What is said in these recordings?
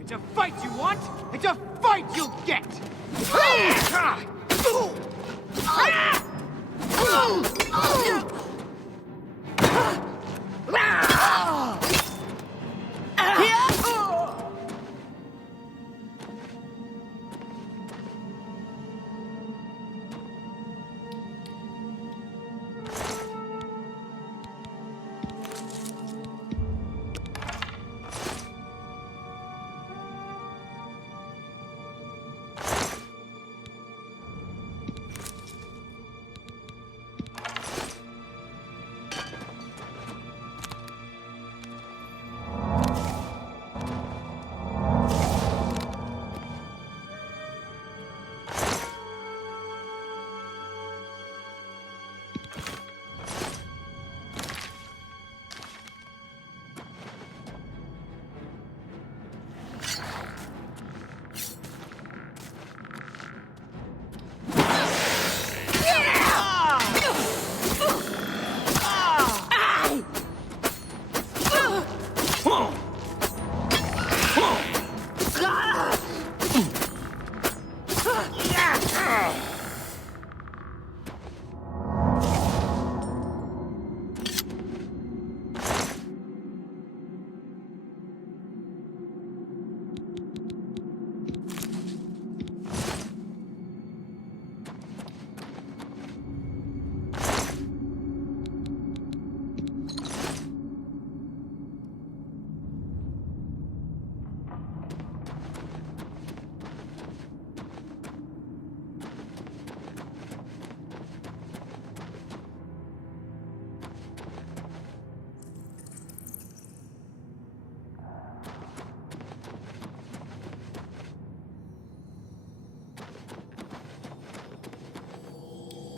It's a fight you want! It's a fight you'll get!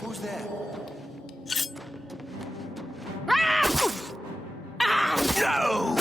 Who's there? No!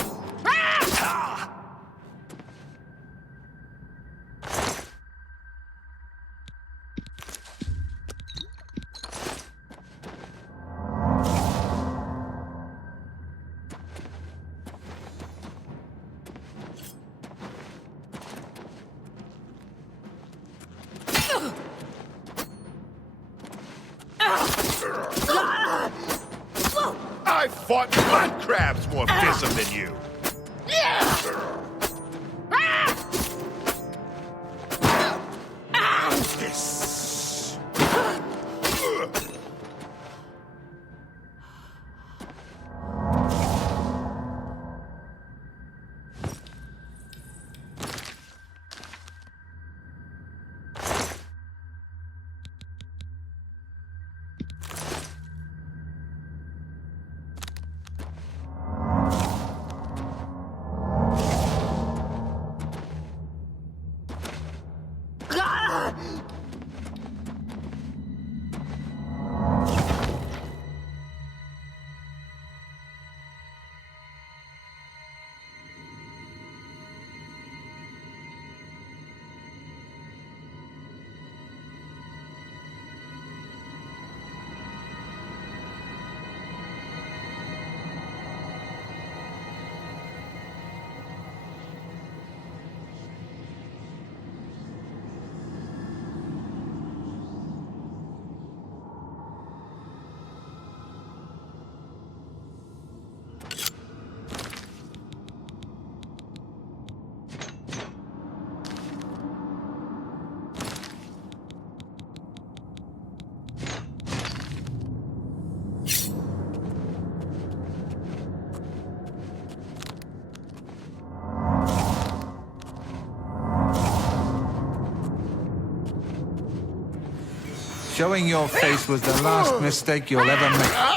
I fought mud crabs more fearsome than you. This. Showing your face was the last mistake you'll ever make.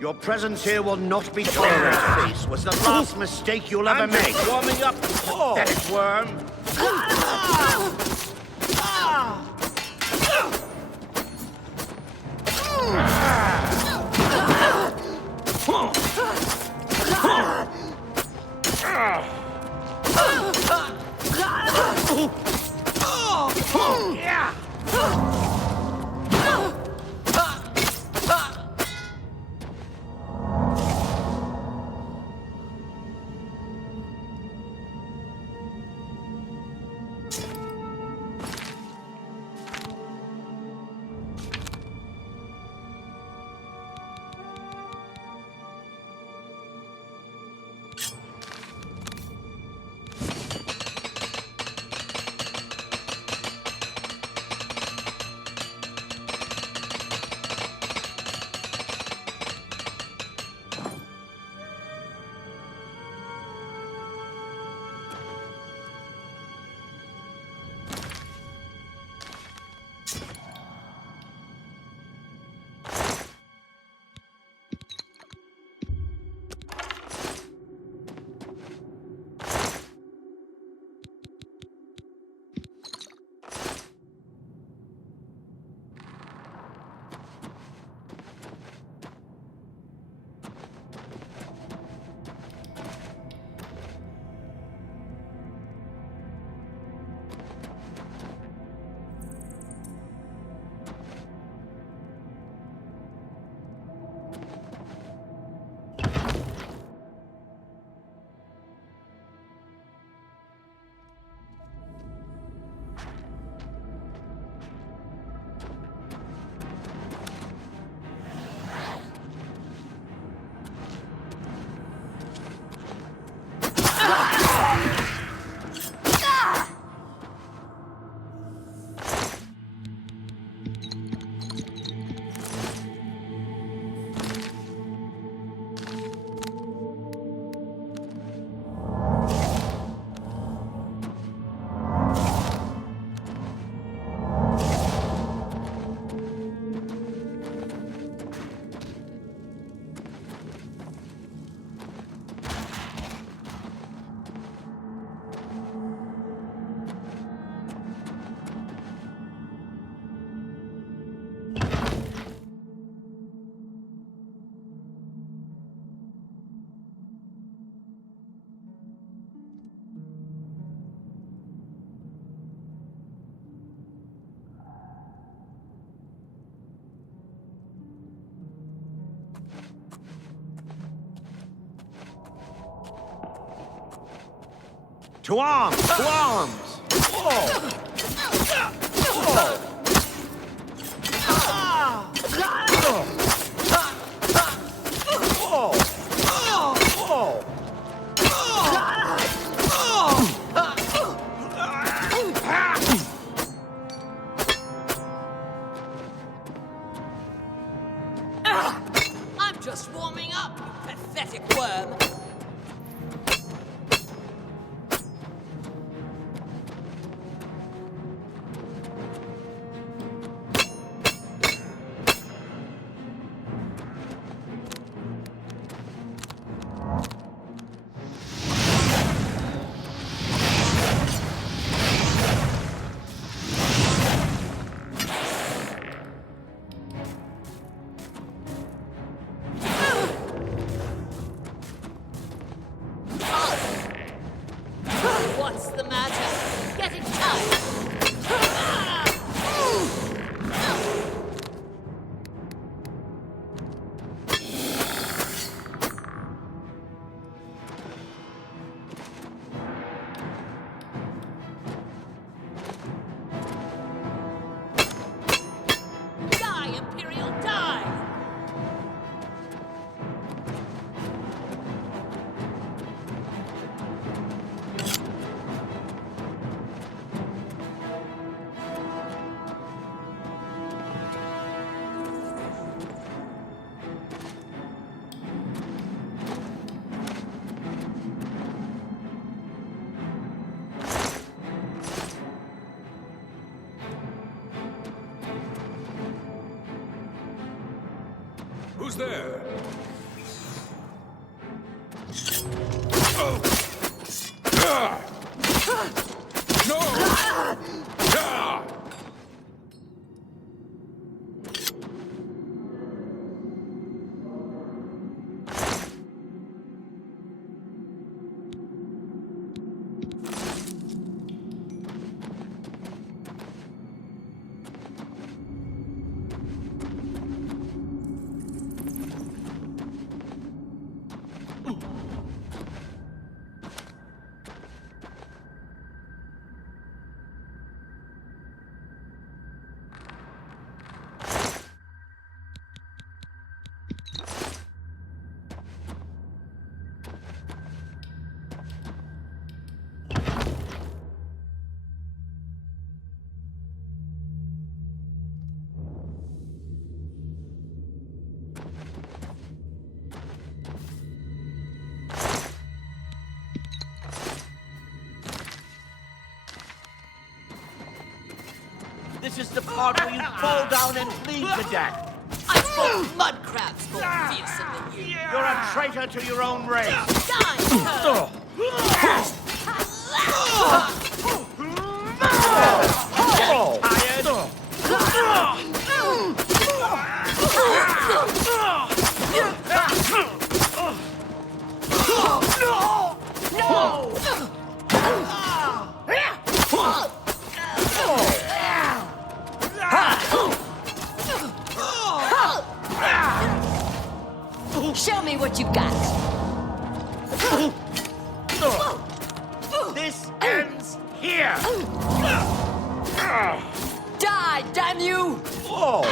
Your presence here will not be tolerated. Face was the last mistake you'll ever make. Warming up, pathetic worm. To arms! To arms! I'm just warming up, you pathetic worm. What's the matter? Getting tired? Die, Imperial, die! Who's there? This is the part where you fall down and bleed to death. I fought mud crabs more fearsome than you. You're a traitor to your own race. Die, turd. Tired? Show me what you got. This ends here. Die, damn you! Oh.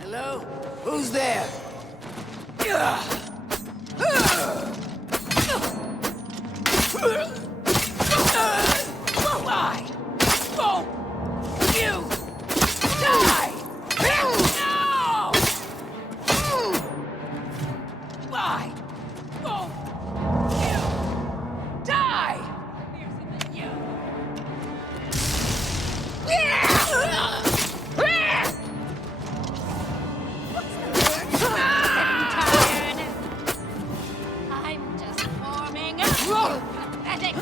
Hello? Who's there? Why? Won't you die? No! Why? Won't you die? I'm just warming up. Pathetic.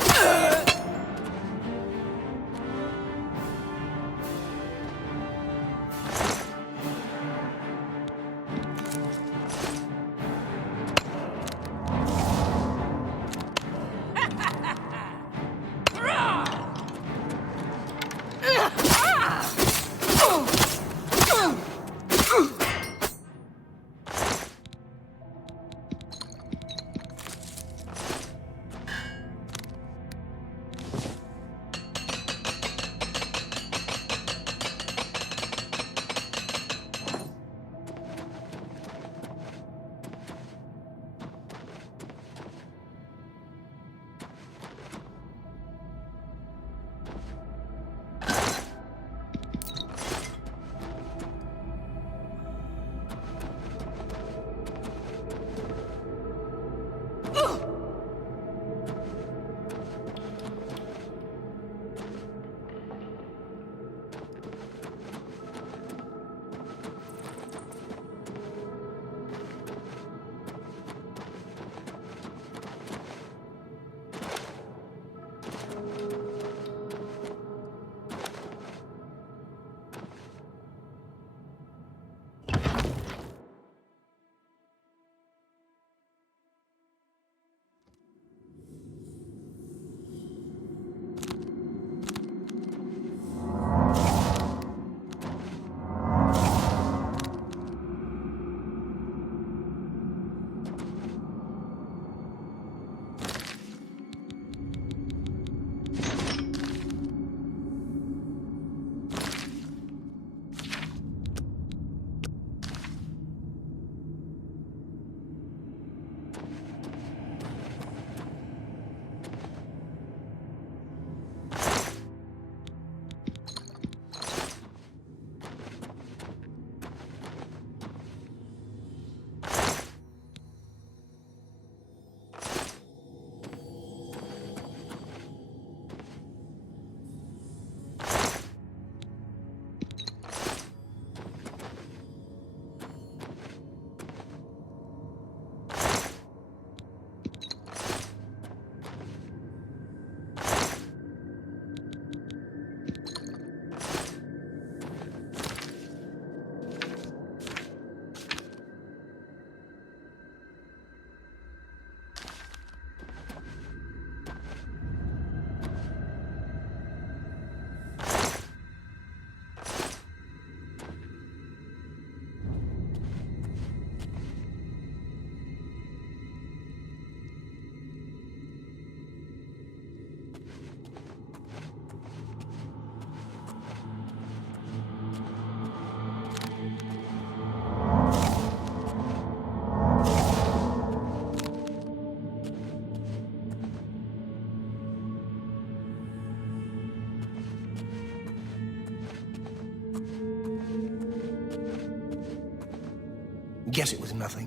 guess it was nothing.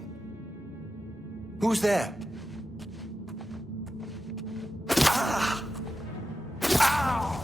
Who's there? Ah! Ow!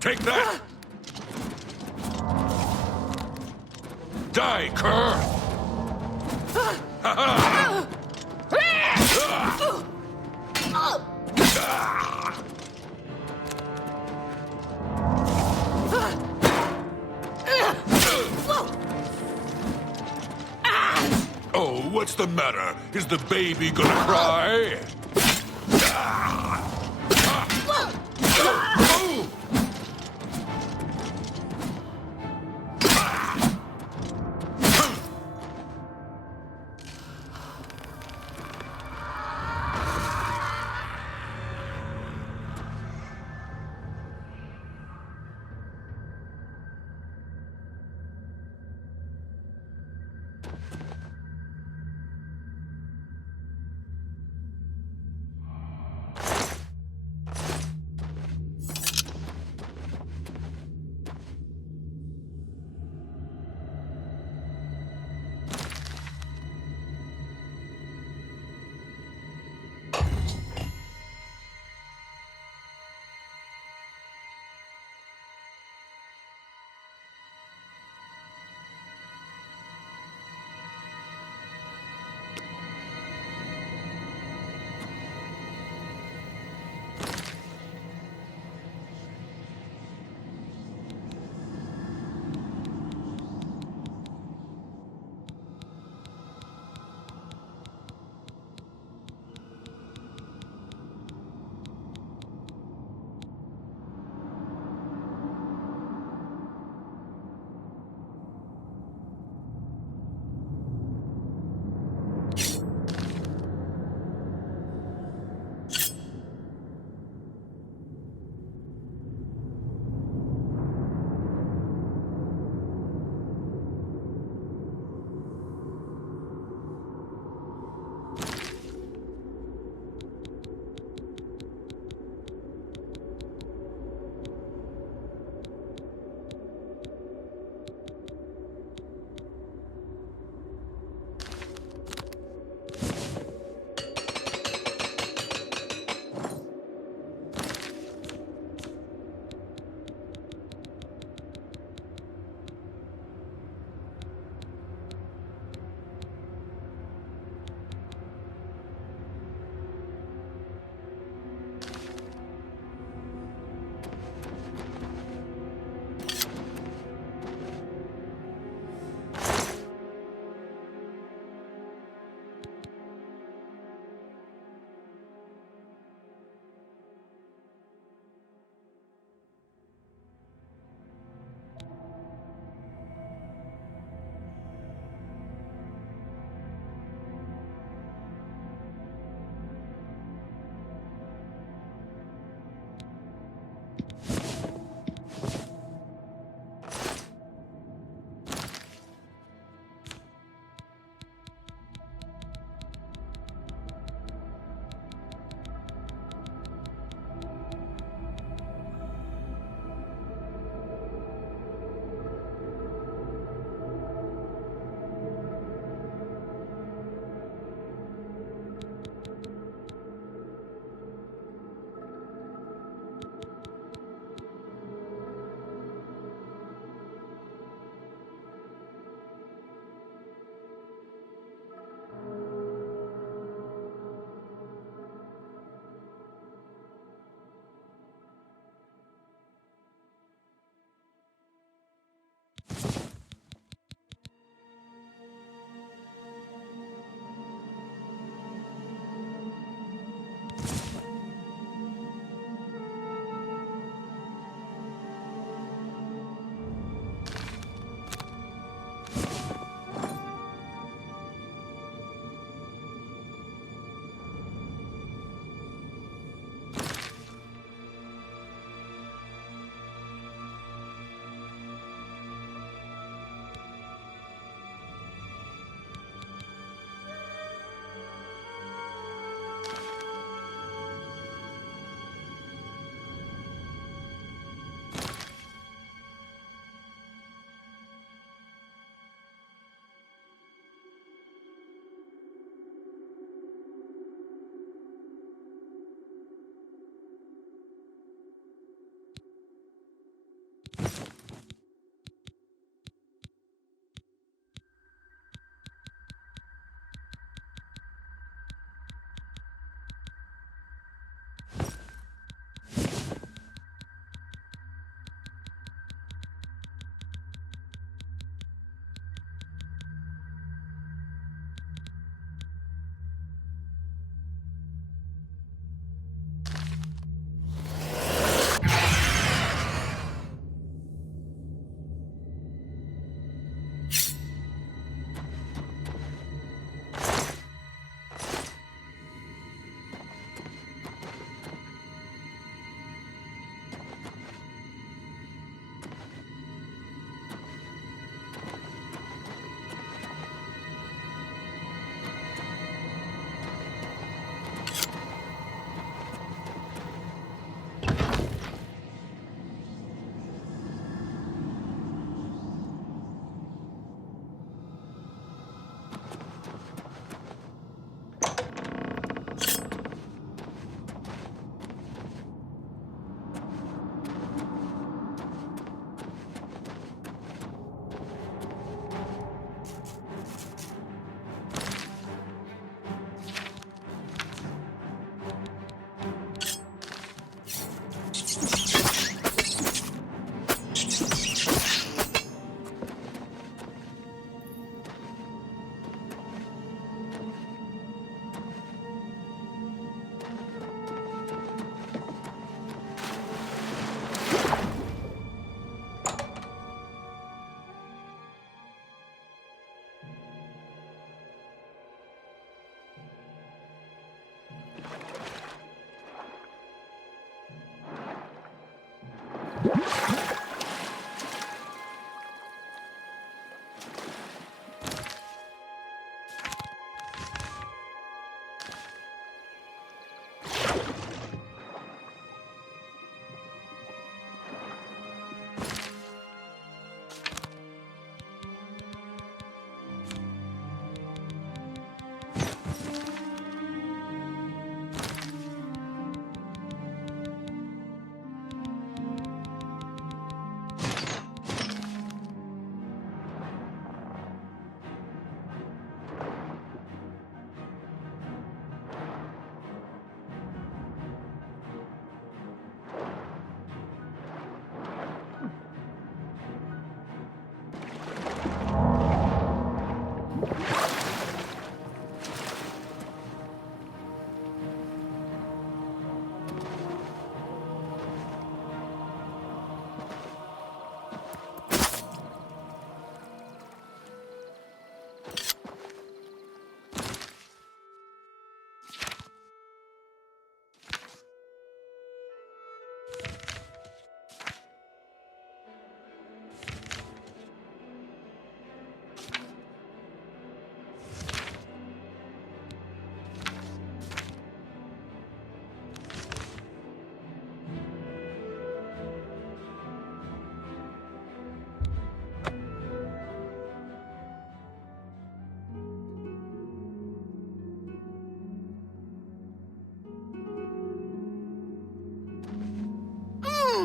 Take that! Die, cur! Oh, what's the matter? Is the baby gonna cry?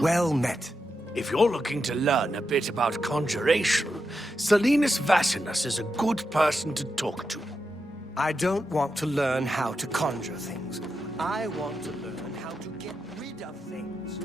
Well met. If you're looking to learn a bit about conjuration, Selinus Vassinus is a good person to talk to. I don't want to learn how to conjure things. I want to learn how to get rid of things.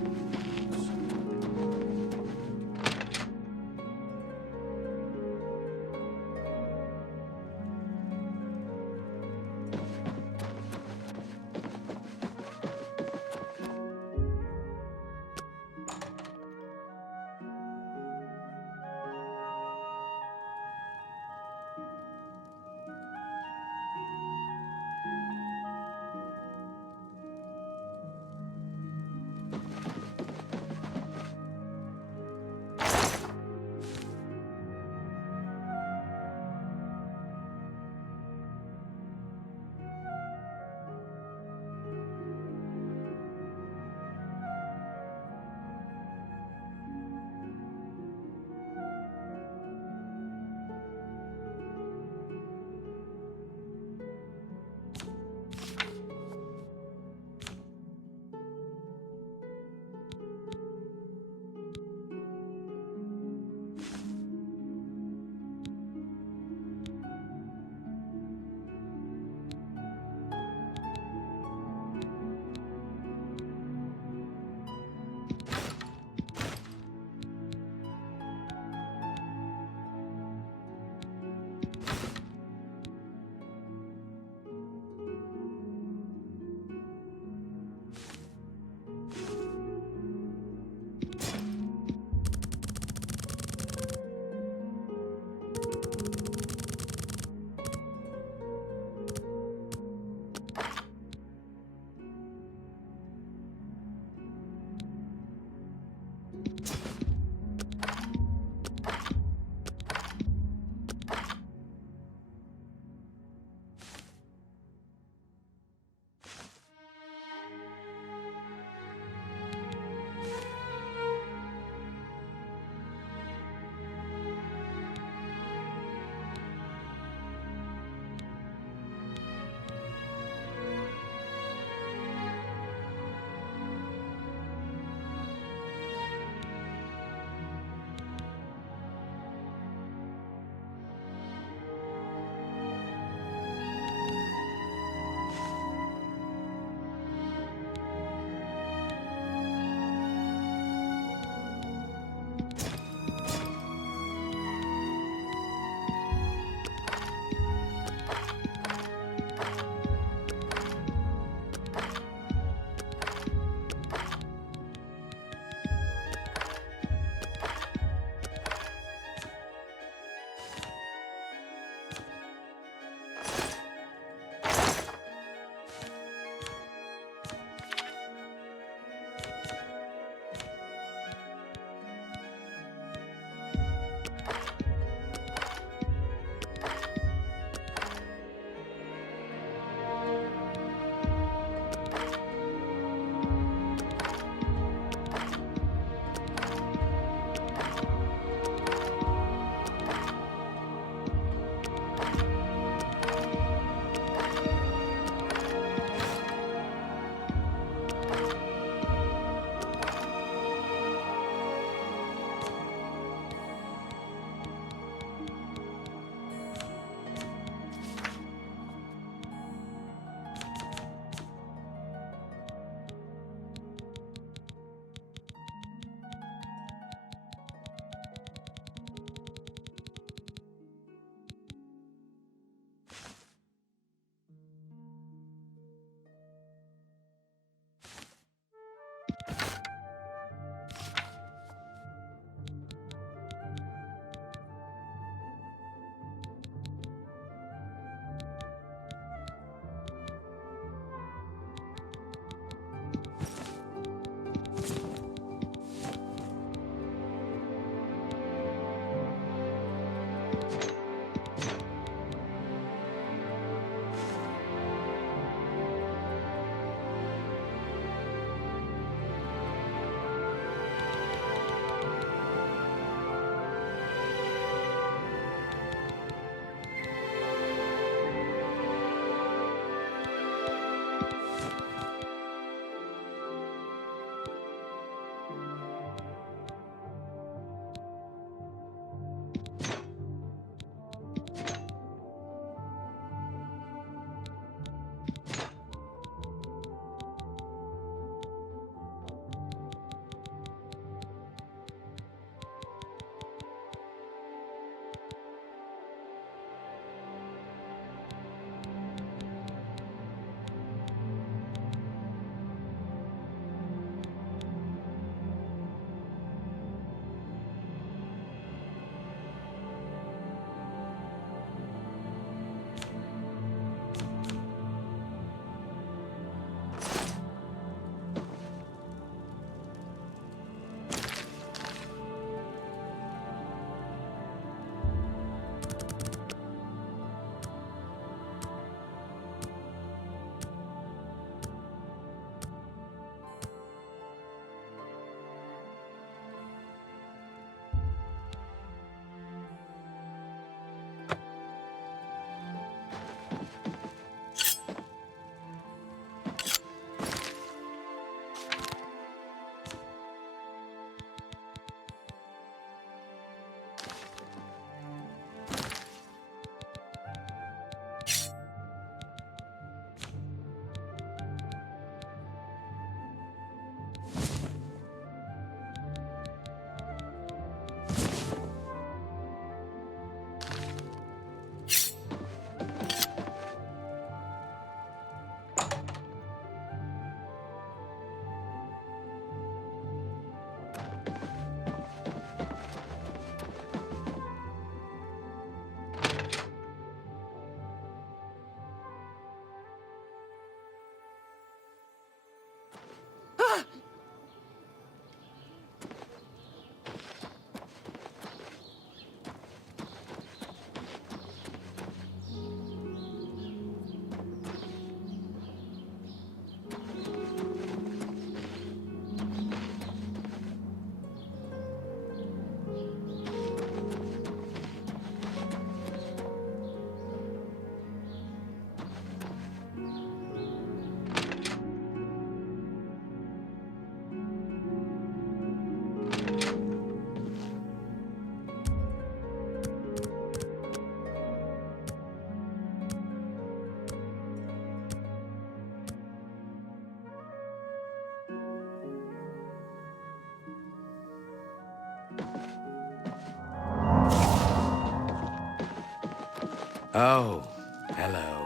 Oh, hello.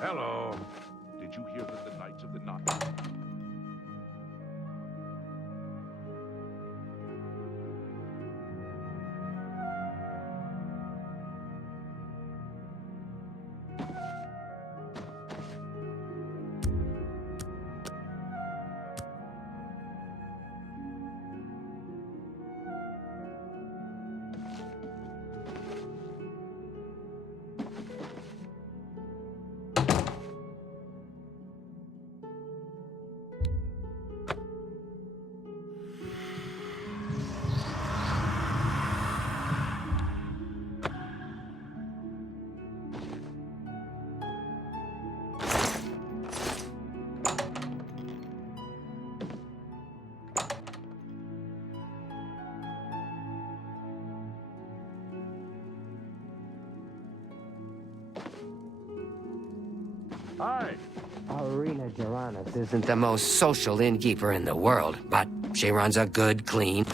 Hello. Did you hear that the Knights of the Knot... Hi. Arena Geranus isn't the most social innkeeper in the world, but she runs a good, clean...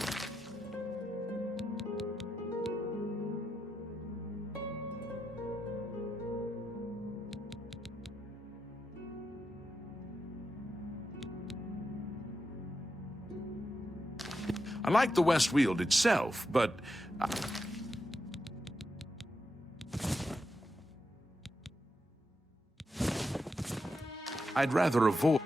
I like the West Weald itself, but... I'd rather avoid...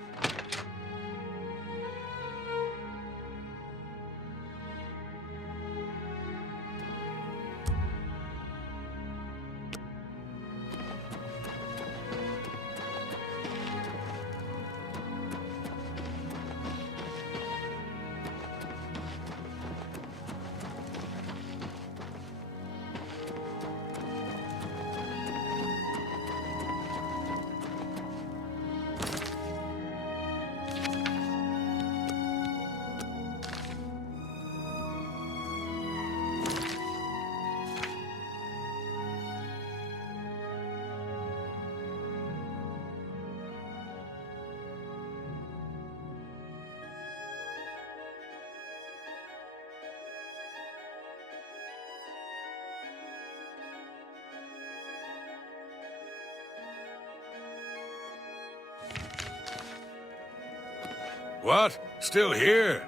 What? Still here?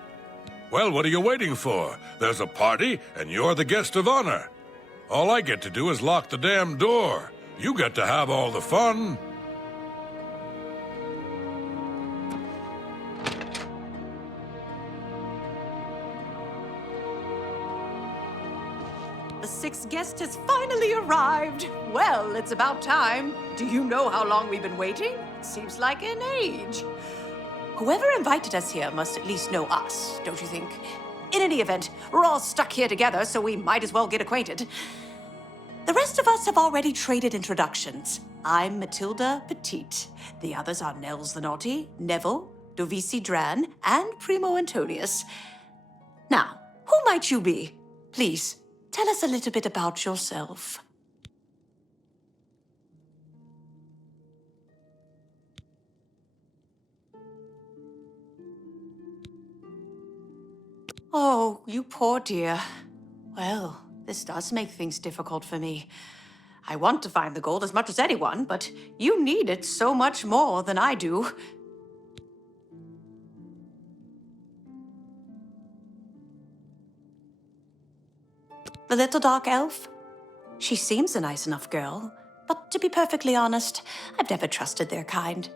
Well, what are you waiting for? There's a party, and you're the guest of honor. All I get to do is lock the damn door. You get to have all the fun. The sixth guest has finally arrived. Well, it's about time. Do you know how long we've been waiting? It seems like an age. Whoever invited us here must at least know us, don't you think? In any event, we're all stuck here together, so we might as well get acquainted. The rest of us have already traded introductions. I'm Matilda Petite. The others are Nels the Naughty, Neville, Dovisi Dran, and Primo Antonius. Now, who might you be? Please, tell us a little bit about yourself. Oh, you poor dear. Well, this does make things difficult for me. I want to find the gold as much as anyone, but you need it so much more than I do. The little dark elf? She seems a nice enough girl, but to be perfectly honest, I've never trusted their kind.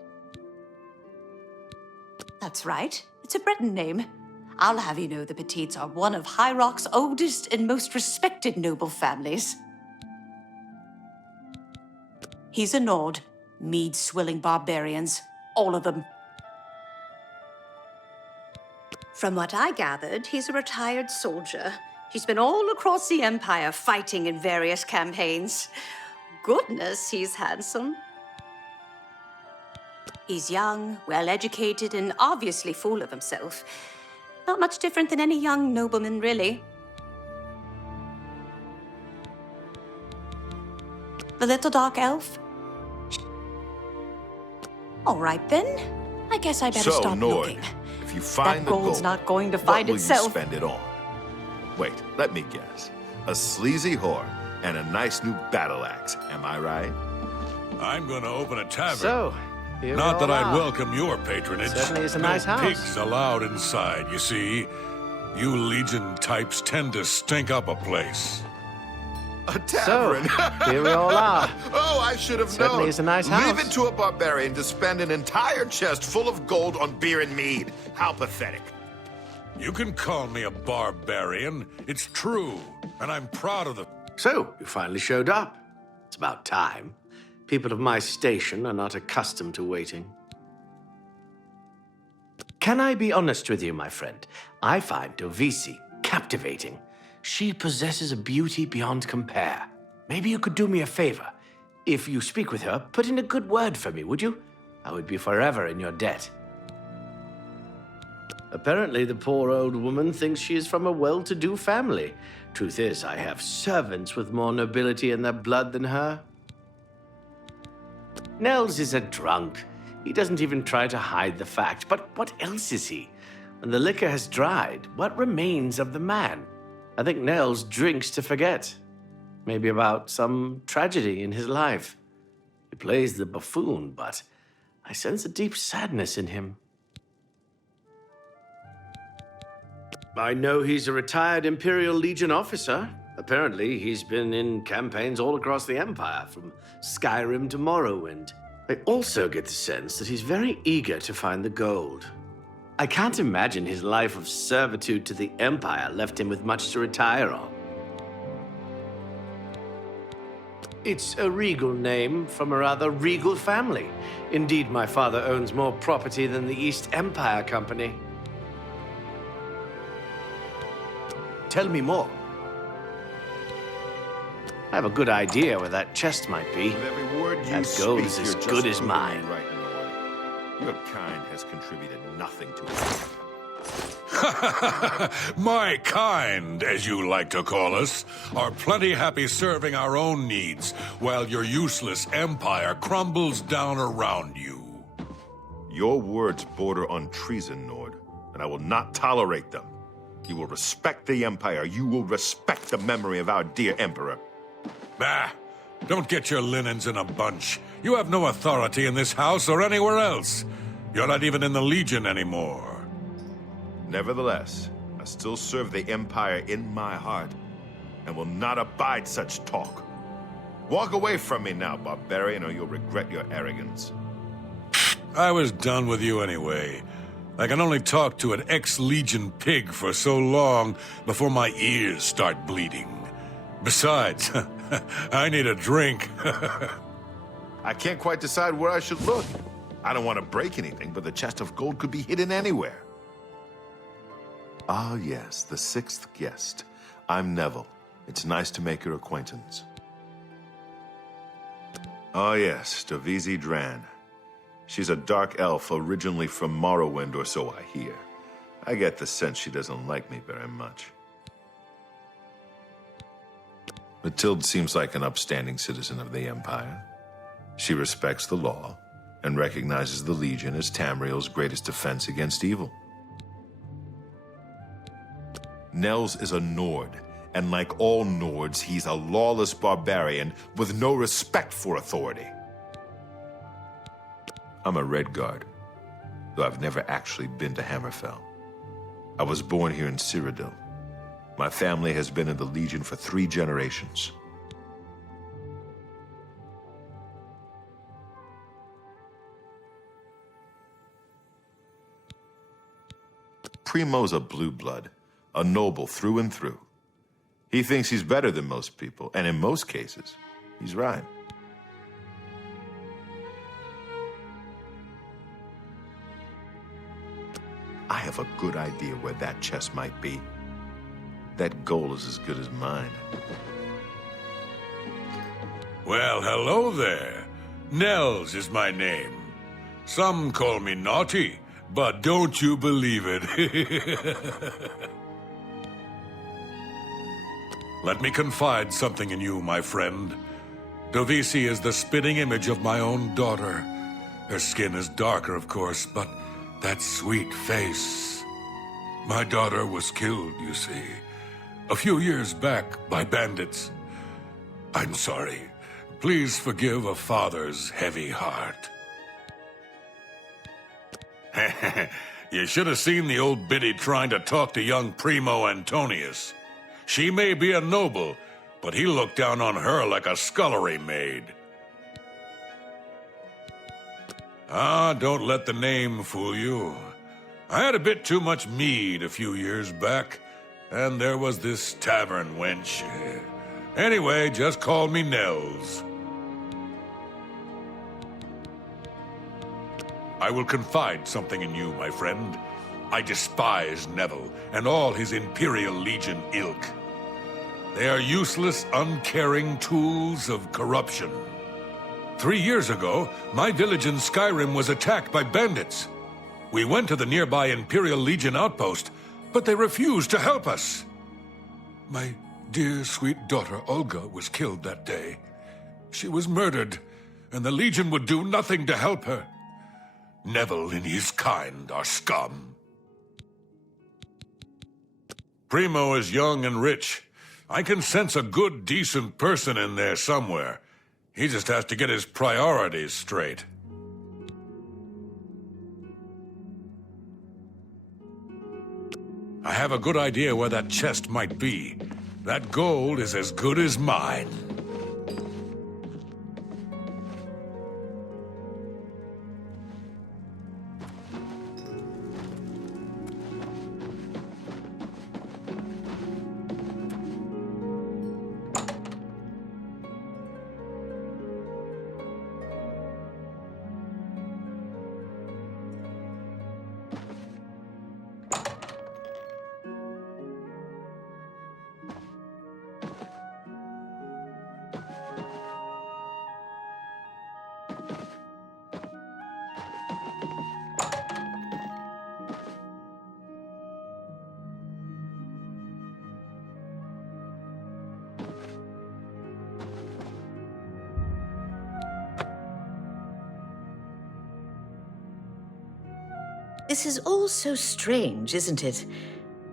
That's right, it's a Breton name. I'll have you know the Petites are one of High Rock's oldest and most respected noble families. He's a Nord, mead-swilling barbarians, all of them. From what I gathered, he's a retired soldier. He's been all across the Empire fighting in various campaigns. Goodness, he's handsome. He's young, well-educated, and obviously full of himself. Not much different than any young nobleman, really. The little dark elf? All right, then. I guess I better stop Nord, looking. if you find That gold's not going to find what will itself. you spend it on? Wait, let me guess. A sleazy whore and a nice new battle axe. Am I right? I'm gonna open a tavern. So, here we Not that all I'd are. welcome your patronage. Certainly is a nice no house. pigs allowed inside, you see. You Legion types tend to stink up a place. A tavern? So, here we all are. Oh, I should have Certainly known. is a nice Leave house. it to a barbarian to spend an entire chest full of gold on beer and mead. How pathetic. You can call me a barbarian. It's true. And I'm proud of the... So, you finally showed up. It's about time. People of my station are not accustomed to waiting. Can I be honest with you, my friend? I find Dovisi captivating. She possesses a beauty beyond compare. Maybe you could do me a favor. If you speak with her, put in a good word for me, would you? I would be forever in your debt. Apparently, the poor old woman thinks she is from a well-to-do family. Truth is, I have servants with more nobility in their blood than her. Nels is a drunk. He doesn't even try to hide the fact. But what else is he? When the liquor has dried, what remains of the man? I think Nels drinks to forget. Maybe about some tragedy in his life. He plays the buffoon, but I sense a deep sadness in him. I know he's a retired Imperial Legion officer. Apparently, he's been in campaigns all across the Empire, from Skyrim to Morrowind. I also get the sense that he's very eager to find the gold. I can't imagine his life of servitude to the Empire left him with much to retire on. It's a regal name from a rather regal family. Indeed, my father owns more property than the East Empire Company. Tell me more. I have a good idea where that chest might be. With every word you That gold speak, is as you're just good as proving mine. me right, Lord. Your kind has contributed nothing to it. My kind, as you like to call us, are plenty happy serving our own needs, while your useless empire crumbles down around you. Your words border on treason, Nord, and I will not tolerate them. You will respect the Empire. You will respect the memory of our dear Emperor. Bah! Don't get your linens in a bunch. You have no authority in this house or anywhere else. You're not even in the Legion anymore. Nevertheless, I still serve the Empire in my heart, and will not abide such talk. Walk away from me now, barbarian, or you'll regret your arrogance. I was done with you anyway. I can only talk to an ex-Legion pig for so long before my ears start bleeding. Besides, I need a drink. I can't quite decide where I should look. I don't want to break anything, but the chest of gold could be hidden anywhere. Ah, yes, the sixth guest. I'm Neville. It's nice to make your acquaintance. Oh, yes, Dovisi Dran. She's a dark elf originally from Morrowind, or so I hear. I get the sense she doesn't like me very much. Matilde seems like an upstanding citizen of the Empire. She respects the law and recognizes the Legion as Tamriel's greatest defense against evil. Nels is a Nord, and like all Nords, he's a lawless barbarian with no respect for authority. I'm a Redguard, though I've never actually been to Hammerfell. I was born here in Cyrodiil. My family has been in the Legion for 3 generations. Primo's a blue blood, a noble through and through. He thinks he's better than most people, and in most cases, he's right. I have a good idea where that chest might be. That gold is as good as mine. Well, hello there. Nels is my name. Some call me naughty, but don't you believe it. Let me confide something in you, my friend. Dovisi is the spitting image of my own daughter. Her skin is darker, of course, but that sweet face. My daughter was killed, you see, a few years back by bandits. I'm sorry. Please forgive a father's heavy heart. You should have seen the old biddy trying to talk to young Primo Antonius. She may be a noble, but he looked down on her like a scullery maid. Ah, don't let the name fool you. I had a bit too much mead a few years back, and there was this tavern wench. Anyway, just call me Nels. I will confide something in you, my friend. I despise Neville and all his Imperial Legion ilk. They are useless, uncaring tools of corruption. 3 years ago, my village in Skyrim was attacked by bandits. We went to the nearby Imperial Legion outpost, but they refused to help us. My dear, sweet daughter Olga was killed that day. She was murdered, and the Legion would do nothing to help her. Neville and his kind are scum. Primo is young and rich. I can sense a good, decent person in there somewhere. He just has to get his priorities straight. I have a good idea where that chest might be. That gold is as good as mine. This is all so strange, isn't it?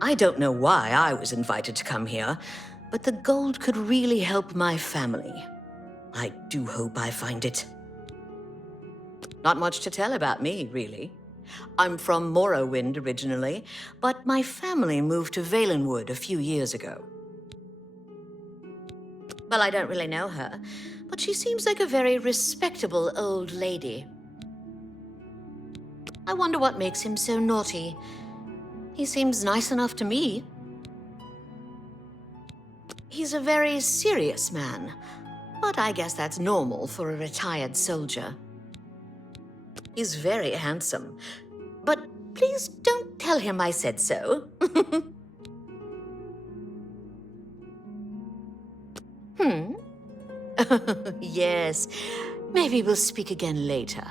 I don't know why I was invited to come here, but the gold could really help my family. I do hope I find it. Not much to tell about me, really. I'm from Morrowind originally, but my family moved to Valenwood a few years ago. Well, I don't really know her, but she seems like a very respectable old lady. I wonder what makes him so naughty. He seems nice enough to me. He's a very serious man, but I guess that's normal for a retired soldier. He's very handsome, but please don't tell him I said so. Yes, maybe we'll speak again later.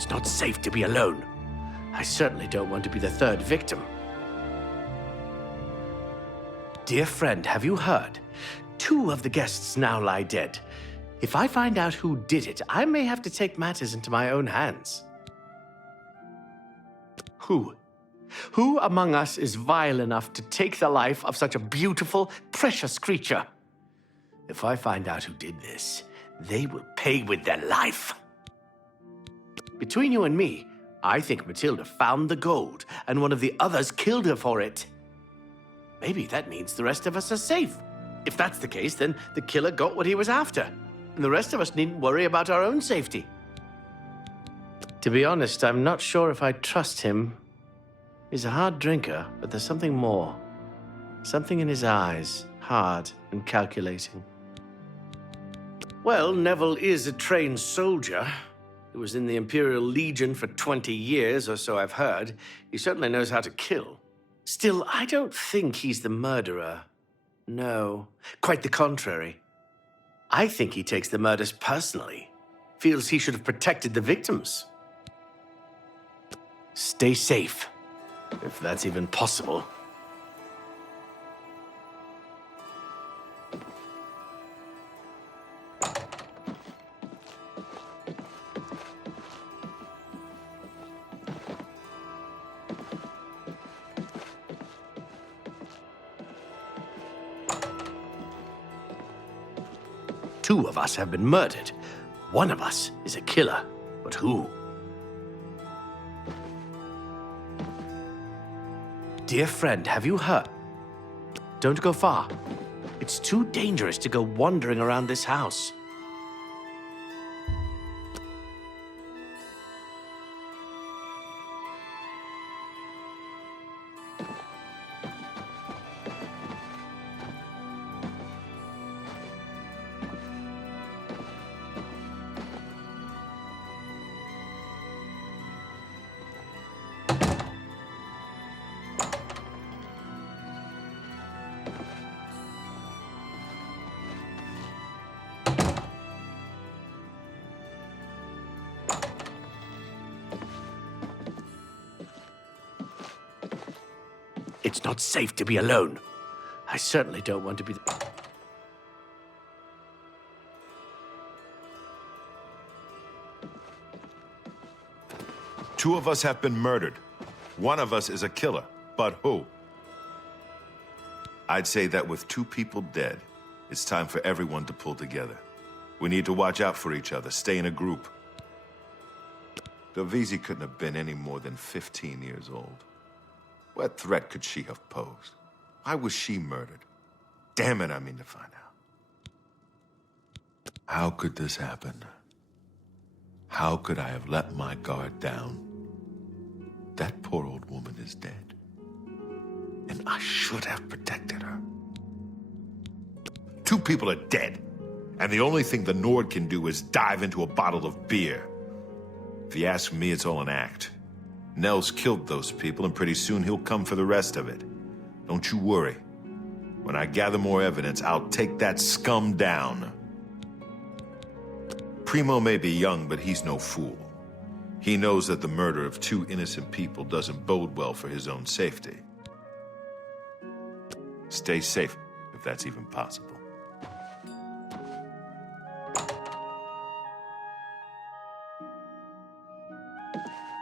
It's not safe to be alone. I certainly don't want to be the third victim. Dear friend, have you heard? 2 of the guests now lie dead. If I find out who did it, I may have to take matters into my own hands. Who? Who among us is vile enough to take the life of such a beautiful, precious creature? If I find out who did this, they will pay with their life. Between you and me, I think Matilda found the gold, and one of the others killed her for it. Maybe that means the rest of us are safe. If that's the case, then the killer got what he was after, and the rest of us needn't worry about our own safety. To be honest, I'm not sure if I trust him. He's a hard drinker, but there's something more. Something in his eyes, hard and calculating. Well, Neville is a trained soldier. He was in the Imperial Legion for 20 years, or so I've heard. He certainly knows how to kill. Still, I don't think he's the murderer. No, quite the contrary. I think he takes the murders personally. Feels he should have protected the victims. Stay safe, if that's even possible. Two of us have been murdered. One of us is a killer. But who? Dear friend, have you heard? Don't go far. It's too dangerous to go wandering around this house. It's not safe to be alone. I certainly don't want to be the... Two of us have been murdered. One of us is a killer. But who? I'd say that with 2 people dead, it's time for everyone to pull together. We need to watch out for each other, stay in a group. Davizi couldn't have been any more than 15 years old. What threat could she have posed? Why was she murdered? Damn it, I mean to find out. How could this happen? How could I have let my guard down? That poor old woman is dead. And I should have protected her. 2 people are dead. And the only thing the Nord can do is dive into a bottle of beer. If you ask me, it's all an act. Nell's killed those people, and pretty soon he'll come for the rest of it. Don't you worry. When I gather more evidence, I'll take that scum down. Primo may be young, but he's no fool. He knows that the murder of 2 innocent people doesn't bode well for his own safety. Stay safe, if that's even possible.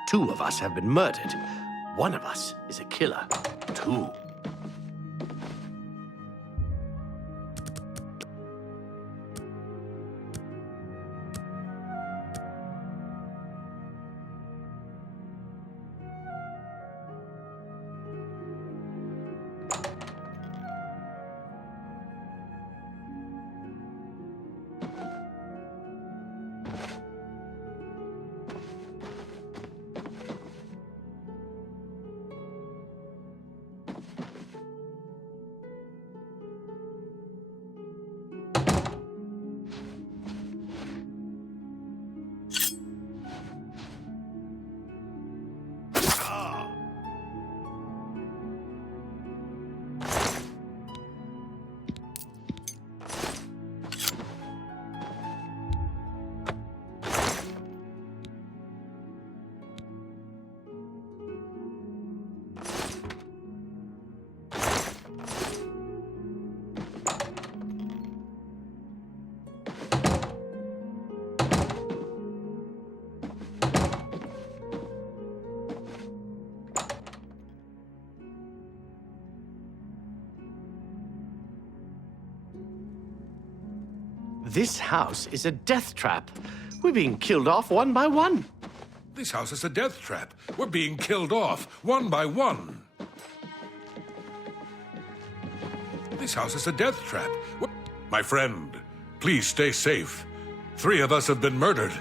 Two of us have been murdered. One of us is a killer. But who? This house is a death trap. We're being killed off one by one. This house is a death trap. We're being killed off, one by one. This house is a death trap. My friend, please stay safe. 3 of us have been murdered.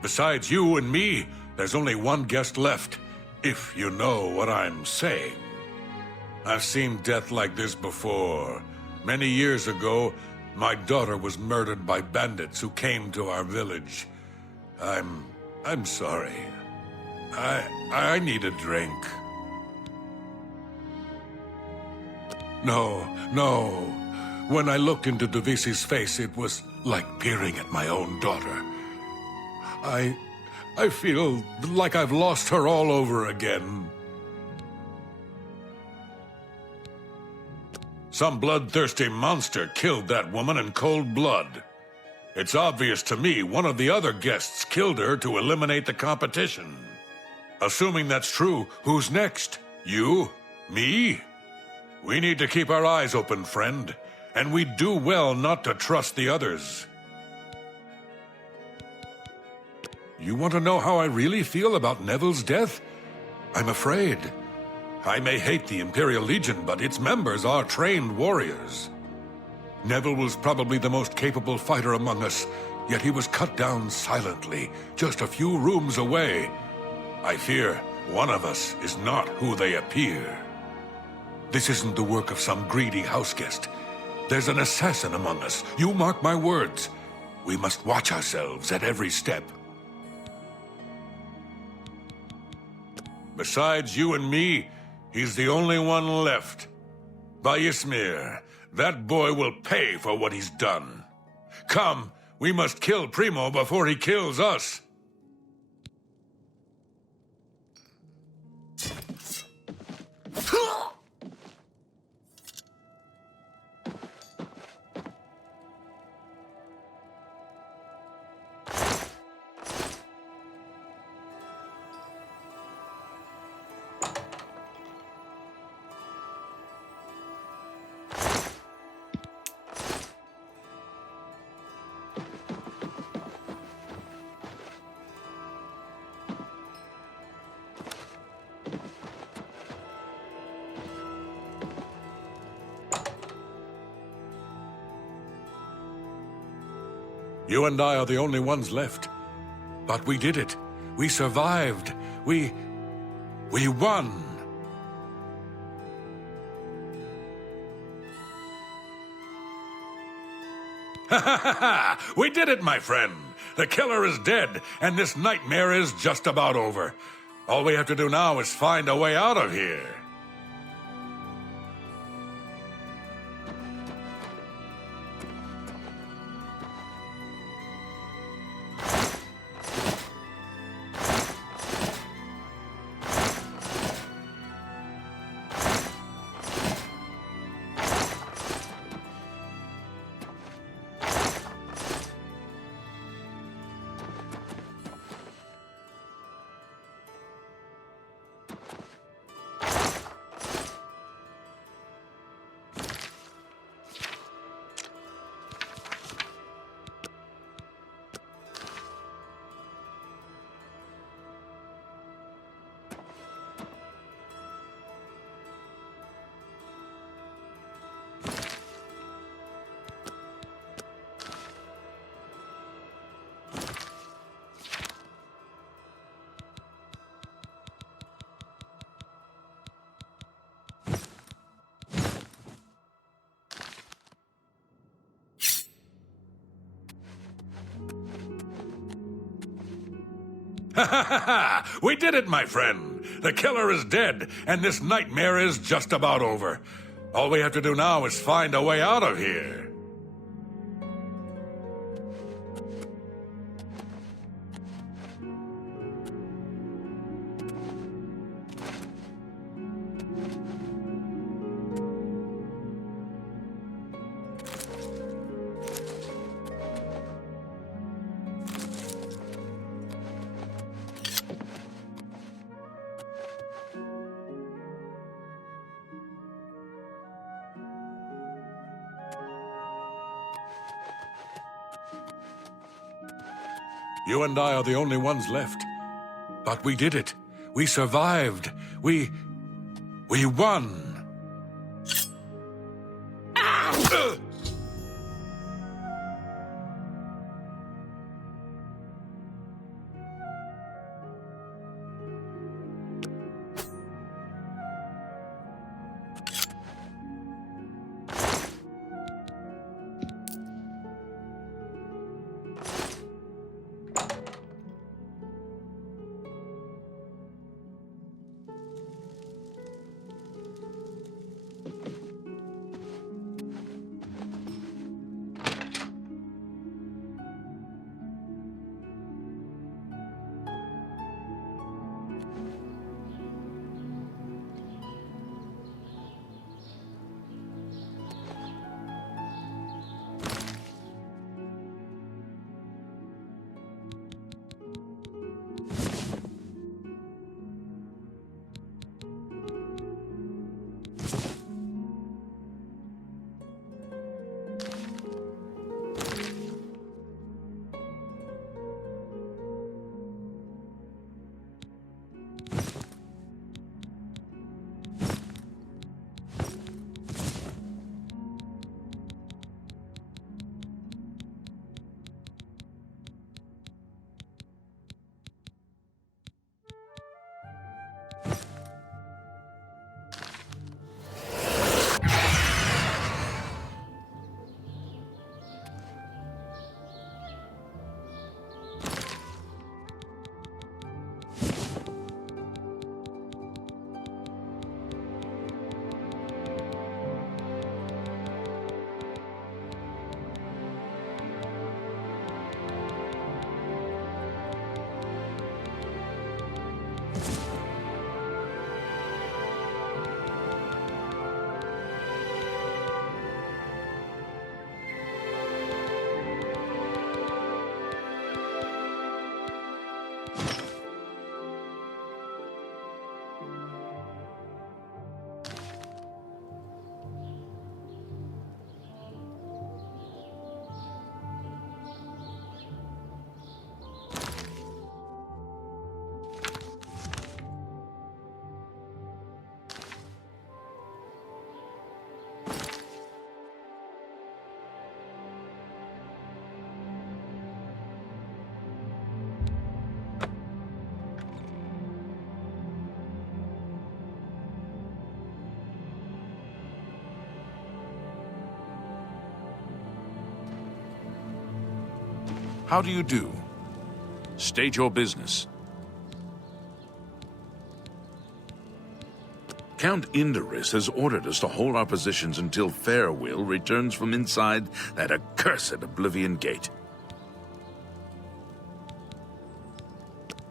Besides you and me, there's only one guest left, if you know what I'm saying. I've seen death like this before. Many years ago, my daughter was murdered by bandits who came to our village. I'm sorry. I need a drink. No. When I looked into Devisi's face, it was like peering at my own daughter. I feel like I've lost her all over again. Some bloodthirsty monster killed that woman in cold blood. It's obvious to me one of the other guests killed her to eliminate the competition. Assuming that's true, who's next? You? Me? We need to keep our eyes open, friend. And we'd do well not to trust the others. You want to know how I really feel about Neville's death? I'm afraid. I may hate the Imperial Legion, but its members are trained warriors. Neville was probably the most capable fighter among us, yet he was cut down silently, just a few rooms away. I fear one of us is not who they appear. This isn't the work of some greedy houseguest. There's an assassin among us. You mark my words. We must watch ourselves at every step. Besides you and me, he's the only one left. By Ysmir, that boy will pay for what he's done. Come, we must kill Primo before he kills us. You and I are the only ones left. But we did it. We survived. We won. Ha ha ha ha! We did it, my friend. The killer is dead, and this nightmare is just about over. All we have to do now is find a way out of here. Ha ha ha ha! We did it, my friend! The killer is dead, and this nightmare is just about over. All we have to do now is find a way out of here. You and I are the only ones left. But we did it. We survived. We won. How do you do? State your business. Count Indorus has ordered us to hold our positions until Fairwill returns from inside that accursed Oblivion gate.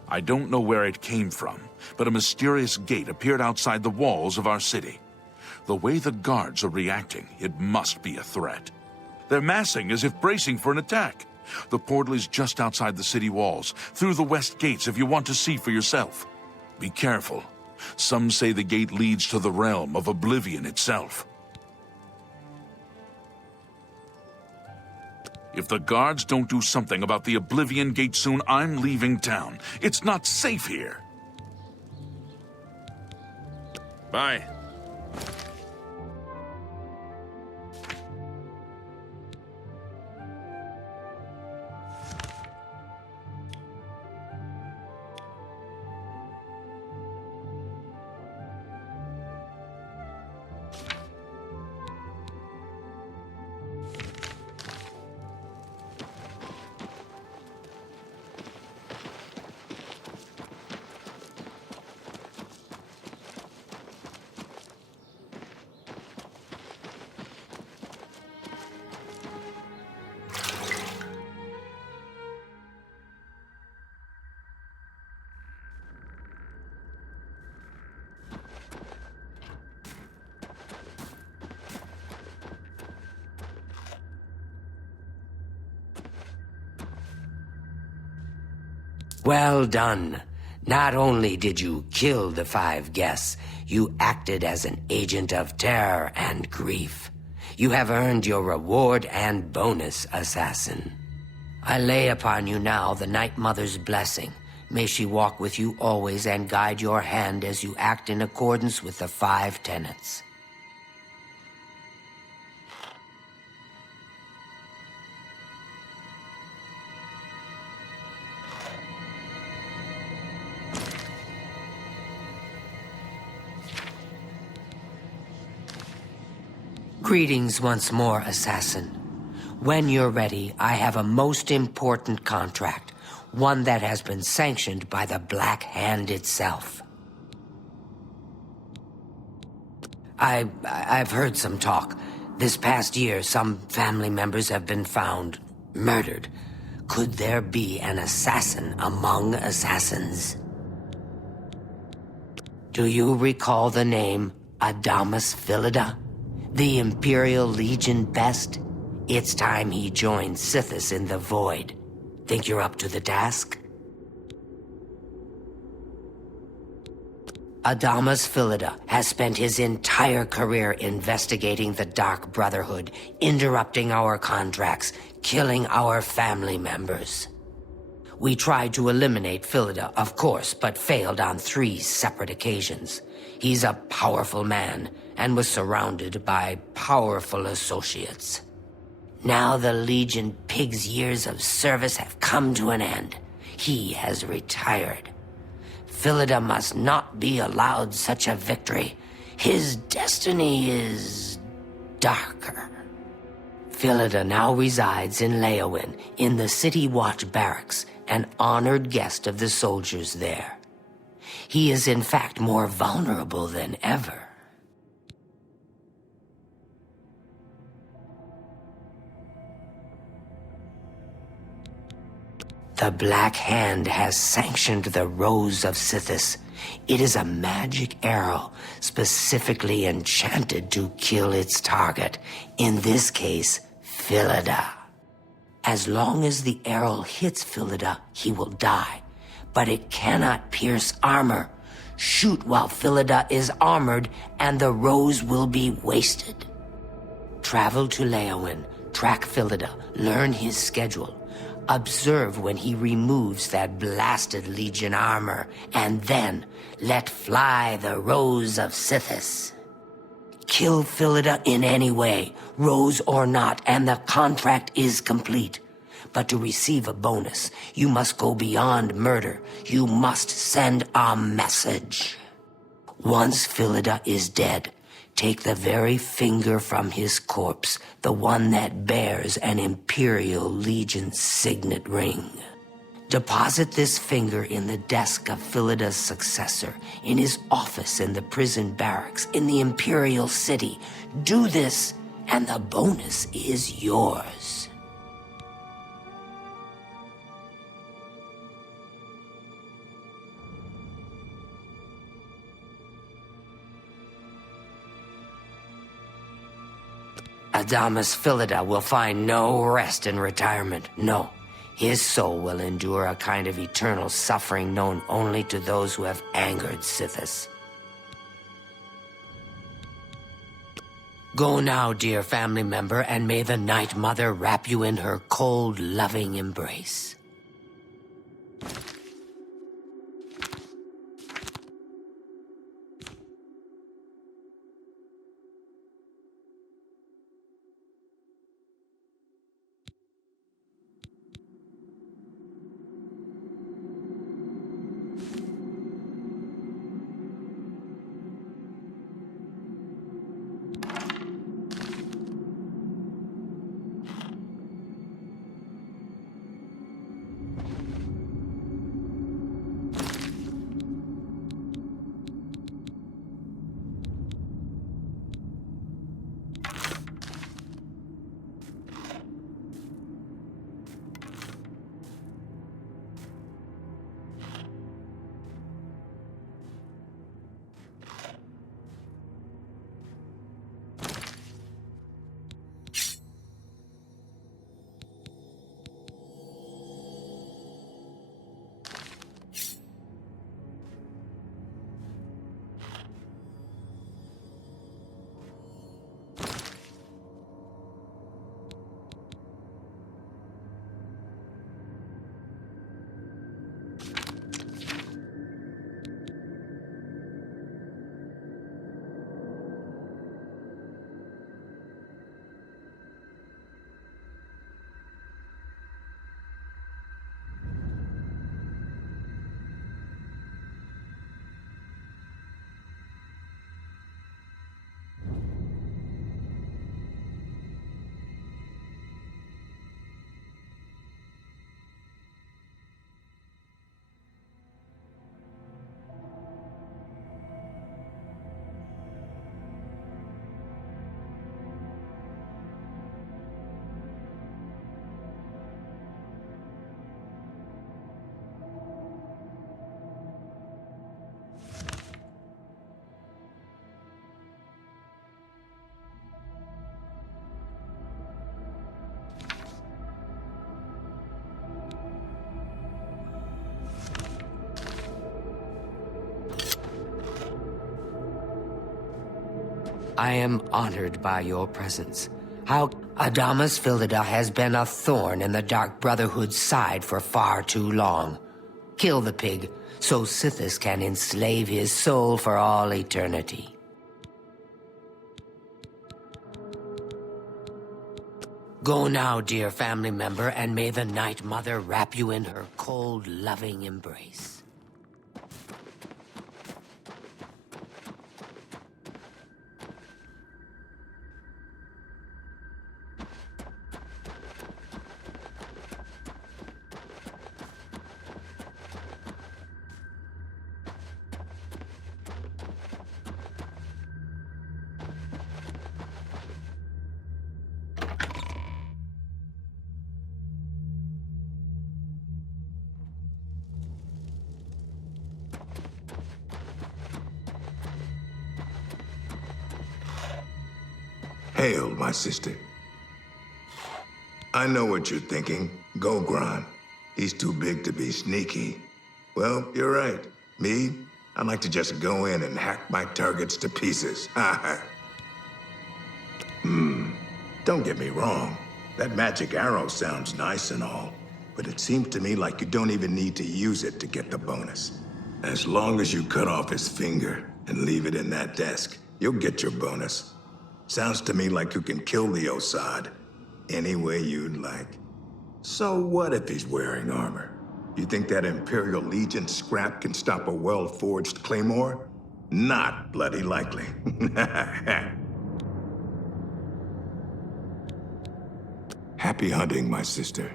I don't know where it came from, but a mysterious gate appeared outside the walls of our city. The way the guards are reacting, it must be a threat. They're massing as if bracing for an attack. The portal is just outside the city walls, through the west gates if you want to see for yourself. Be careful. Some say the gate leads to the realm of Oblivion itself. If the guards don't do something about the Oblivion gate soon, I'm leaving town. It's not safe here. Bye. Well done. Not only did you kill the 5 guests, you acted as an agent of terror and grief. You have earned your reward and bonus, assassin. I lay upon you now the Night Mother's blessing. May she walk with you always and guide your hand as you act in accordance with the 5 tenets. Greetings once more, Assassin. When you're ready, I have a most important contract, one that has been sanctioned by the Black Hand itself. I've heard some talk. This past year, some family members have been found murdered. Could there be an assassin among assassins? Do you recall the name Adamus Philida? The Imperial Legion best? It's time he joined Sithis in the Void. Think you're up to the task? Adamus Philida has spent his entire career investigating the Dark Brotherhood, interrupting our contracts, killing our family members. We tried to eliminate Philida, of course, but failed on 3 separate occasions. He's a powerful man, and was surrounded by powerful associates. Now the Legion Pig's years of service have come to an end. He has retired. Philida must not be allowed such a victory. His destiny is darker. Philida now resides in Leowin, in the City Watch Barracks, an honored guest of the soldiers there. He is in fact more vulnerable than ever. The Black Hand has sanctioned the Rose of Sithis. It is a magic arrow, specifically enchanted to kill its target, in this case, Philida. As long as the arrow hits Philida, he will die, but it cannot pierce armor. Shoot while Philida is armored, and the rose will be wasted. Travel to Leowin, track Philida, learn his schedule. Observe when he removes that blasted Legion armor, and then let fly the Rose of Sithis. Kill Philida in any way, Rose or not, and the contract is complete. But to receive a bonus, you must go beyond murder. You must send a message. Once Philida is dead, take the very finger from his corpse, the one that bears an Imperial Legion signet ring. Deposit this finger in the desk of Philida's successor, in his office in the prison barracks, in the Imperial City. Do this, and the bonus is yours. Adamus Philida will find no rest in retirement. No, his soul will endure a kind of eternal suffering known only to those who have angered Sithis. Go now, dear family member, and may the Night Mother wrap you in her cold, loving embrace. I am honored by your presence. How Adamas Philida has been a thorn in the Dark Brotherhood's side for far too long. Kill the pig, so Sithis can enslave his soul for all eternity. Go now, dear family member, and may the Night Mother wrap you in her cold, loving embrace. Hail, my sister. I know what you're thinking. Gogron. He's too big to be sneaky. Well, you're right. Me, I like to just go in and hack my targets to pieces. Don't get me wrong. That magic arrow sounds nice and all, but it seems to me like you don't even need to use it to get the bonus. As long as you cut off his finger and leave it in that desk, you'll get your bonus. Sounds to me like you can kill the Osad any way you'd like. So what if he's wearing armor? You think that Imperial Legion scrap can stop a well-forged claymore? Not bloody likely. Happy hunting, my sister.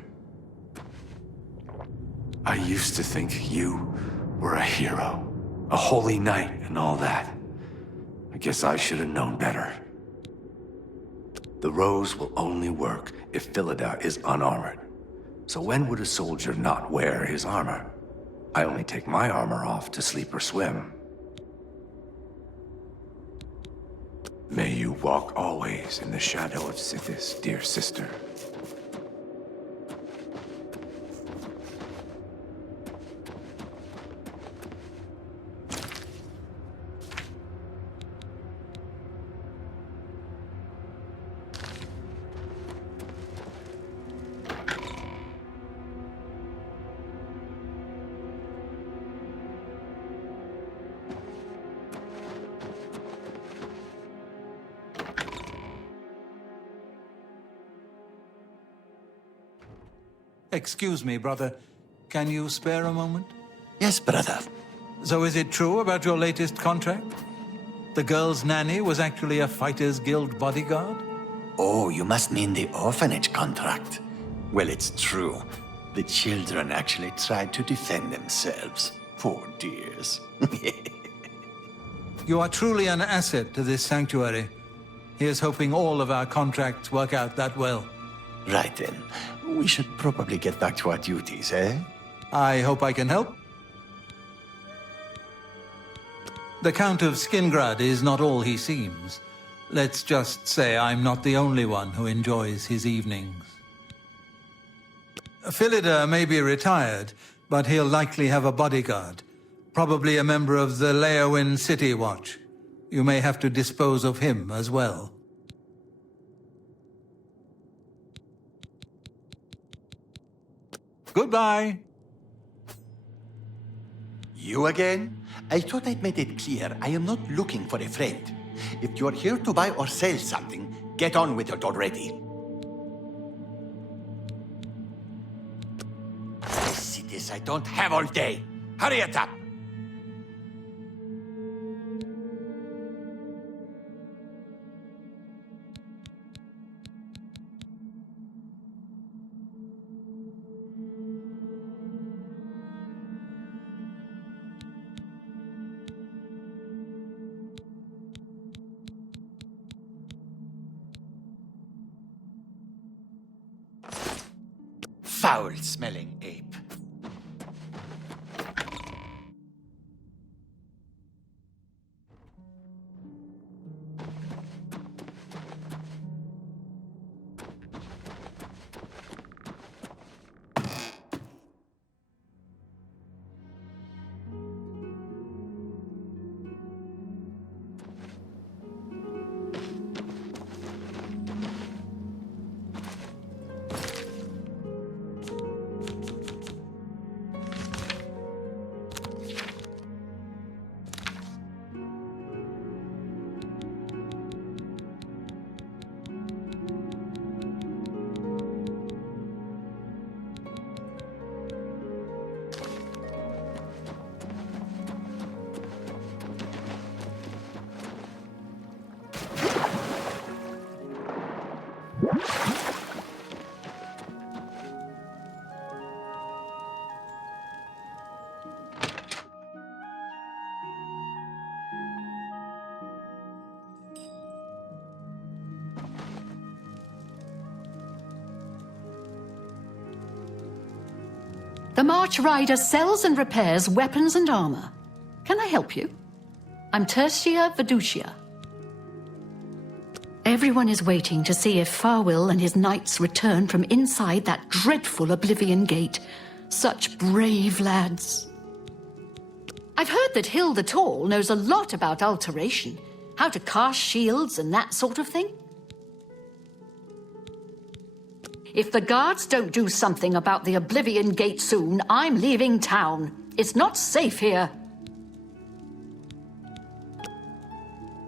I used to think you were a hero, a holy knight and all that. I guess I should have known better. The rose will only work if Philida is unarmored. So when would a soldier not wear his armor? I only take my armor off to sleep or swim. May you walk always in the shadow of Sithis, dear sister. Excuse me, brother. Can you spare a moment? Yes, brother. So is it true about your latest contract? The girl's nanny was actually a Fighters Guild bodyguard? Oh, you must mean the orphanage contract. Well, it's true. The children actually tried to defend themselves. Poor dears. You are truly an asset to this sanctuary. Here's hoping all of our contracts work out that well. Right then. We should probably get back to our duties, eh? I hope I can help. The Count of Skingrad is not all he seems. Let's just say I'm not the only one who enjoys his evenings. Philida may be retired, but he'll likely have a bodyguard. Probably a member of the Leowin City Watch. You may have to dispose of him as well. Goodbye. You again? I thought I'd made it clear I am not looking for a friend. If you're here to buy or sell something, get on with it already. Cities I don't have all day. Hurry it up! Foul-smelling ape. The March Rider sells and repairs weapons and armor. Can I help you? I'm Tertia Veducia. Everyone is waiting to see if Farwill and his knights return from inside that dreadful Oblivion gate. Such brave lads. I've heard that Hill the Tall knows a lot about alteration, how to cast shields and that sort of thing. If the guards don't do something about the Oblivion gate soon, I'm leaving town. It's not safe here.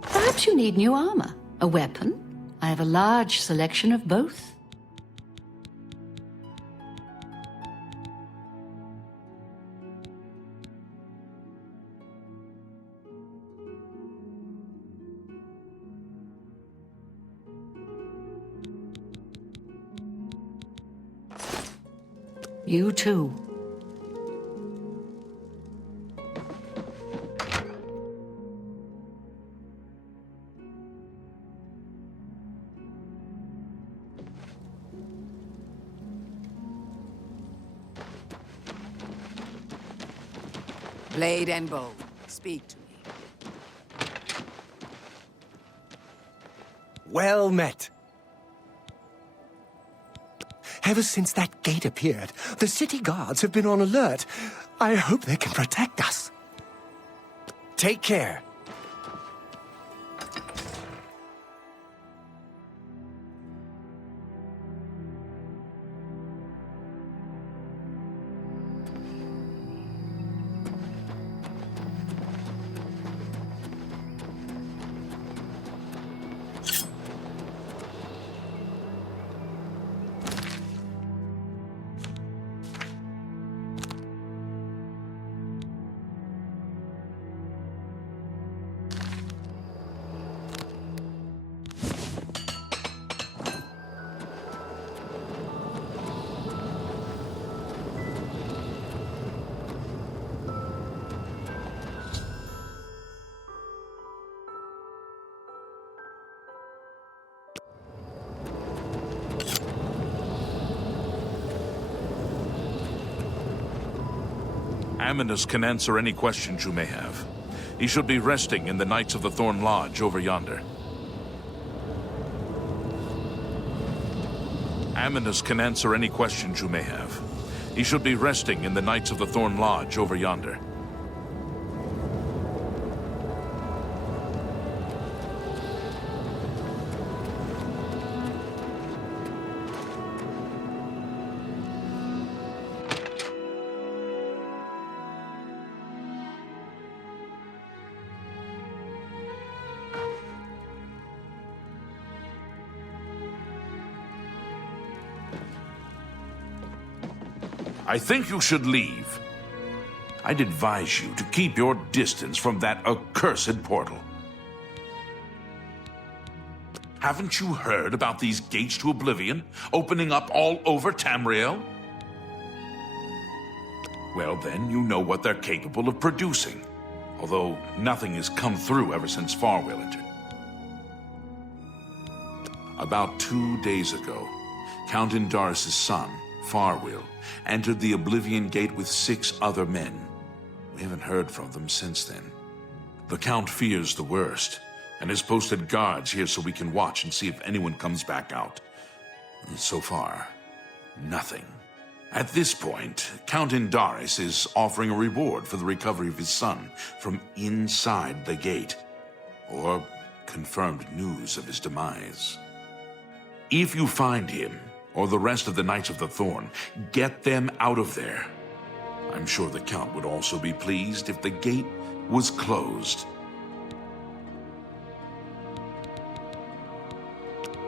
Perhaps you need new armor, a weapon. I have a large selection of both. You too. Blade and bow, speak to me. Well met. Ever since that gate appeared, the city guards have been on alert. I hope they can protect us. Take care. Aminus can answer any questions you may have. He should be resting in the Knights of the Thorn Lodge over yonder. Aminus can answer any questions you may have. He should be resting in the Knights of the Thorn Lodge over yonder. I think you should leave. I'd advise you to keep your distance from that accursed portal. Haven't you heard about these gates to Oblivion opening up all over Tamriel? Well, then you know what they're capable of producing, although nothing has come through ever since Farwill entered. About 2 days ago, Count Indaris' son, Farwill, entered the Oblivion Gate with 6 other men. We haven't heard from them since then. The Count fears the worst, and has posted guards here so we can watch and see if anyone comes back out. And so far, nothing. At this point, Count Indaris is offering a reward for the recovery of his son from inside the gate, or confirmed news of his demise. If you find him, or the rest of the Knights of the Thorn, get them out of there. I'm sure the Count would also be pleased if the gate was closed.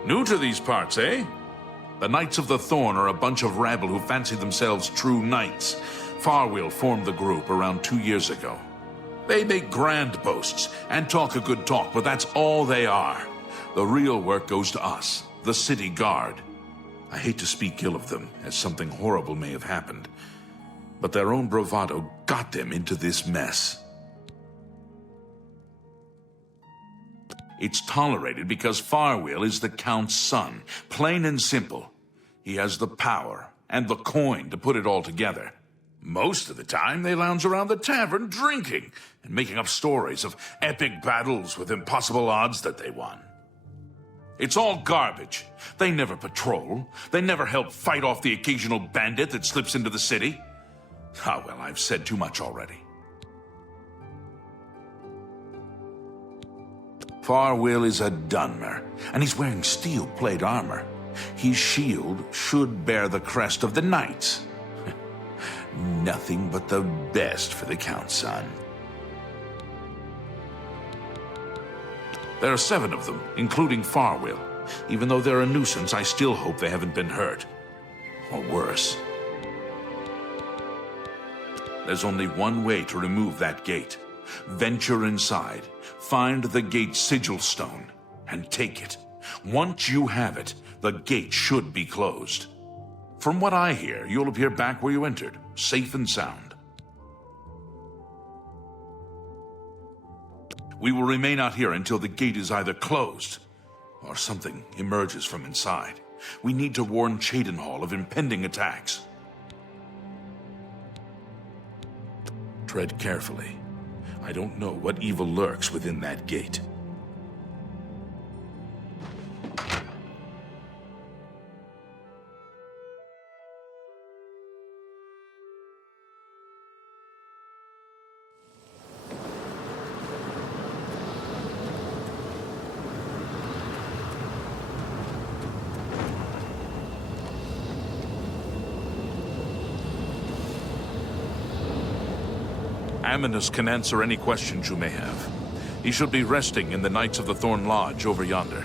New to these parts, eh? The Knights of the Thorn are a bunch of rabble who fancy themselves true knights. Farwill formed the group around 2 years ago. They make grand boasts and talk a good talk, but that's all they are. The real work goes to us, the city guard. I hate to speak ill of them, as something horrible may have happened, but their own bravado got them into this mess. It's tolerated because Farwill is the Count's son, plain and simple. He has the power and the coin to put it all together. Most of the time, they lounge around the tavern drinking and making up stories of epic battles with impossible odds that they won. It's all garbage. They never patrol. They never help fight off the occasional bandit that slips into the city. Ah, well, I've said too much already. Farwill is a Dunmer, and he's wearing steel plate armor. His shield should bear the crest of the Knights. Nothing but the best for the Count's son. There are 7 of them, including Farwill. Even though they're a nuisance, I still hope they haven't been hurt. Or worse. There's only one way to remove that gate. Venture inside, find the gate's sigil stone, and take it. Once you have it, the gate should be closed. From what I hear, you'll appear back where you entered, safe and sound. We will remain out here until the gate is either closed or something emerges from inside. We need to warn Cheydinhal of impending attacks. Tread carefully. I don't know what evil lurks within that gate. Aminus can answer any questions you may have. He should be resting in the Knights of the Thorn Lodge over yonder.